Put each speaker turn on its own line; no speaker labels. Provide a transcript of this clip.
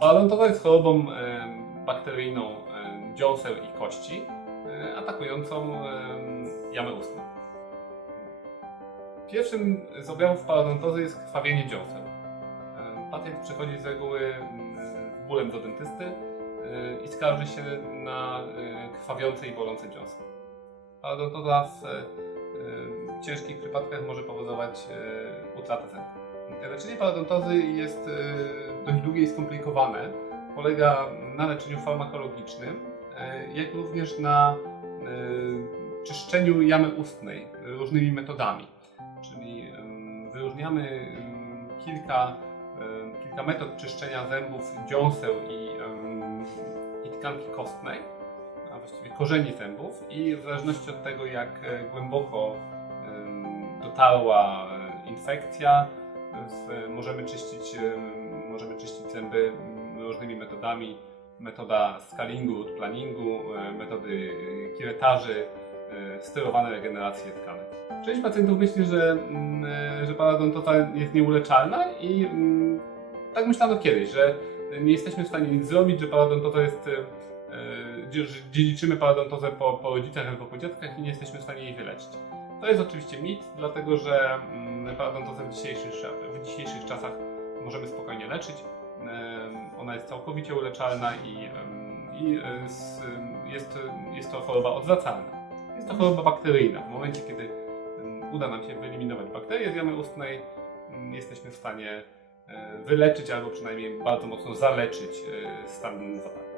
Parodontoza jest chorobą bakteryjną dziąseł i kości, e, atakującą em, jamę ustną. Pierwszym z objawów parodontozy jest krwawienie dziąseł. Pacjent przychodzi z reguły z bólem do dentysty e, i skarży się na e, krwawiące i bolące dziąsła. Parodontoza w ciężkich przypadkach może powodować utratę zębów. Leczenie parodontozy jest e, dość długie i skomplikowane. Polega na leczeniu farmakologicznym, e, jak również na e, czyszczeniu jamy ustnej różnymi metodami. Czyli wyróżniamy kilka, kilka metod czyszczenia zębów, dziąseł i, i tkanki kostnej, a właściwie korzeni zębów i w zależności od tego, jak głęboko dotarła infekcja, w, możemy, czyścić, em, możemy czyścić zęby m, różnymi metodami. Metoda scalingu, planingu, e, metody e, kiretaży, e, sterowane regeneracje tkanek. Część pacjentów myśli, że, mm, że parodontoza jest nieuleczalna i mm, tak myślano kiedyś, że nie jesteśmy w stanie nic zrobić, że parodontoza jest, dziedziczymy parodontozę po, po rodzicach albo po dziadkach i nie jesteśmy w stanie jej wyleczyć. To jest oczywiście mit, dlatego że mm, parodontozę w dzisiejszych, w dzisiejszych czasach możemy spokojnie leczyć. Ona jest całkowicie uleczalna i, i e, jest, jest to choroba odwracalna. Jest to choroba bakteryjna. W momencie, kiedy uda nam się wyeliminować bakterie z jamy ustnej, em, jesteśmy w stanie e, wyleczyć albo przynajmniej bardzo mocno zaleczyć e, stan zapalny.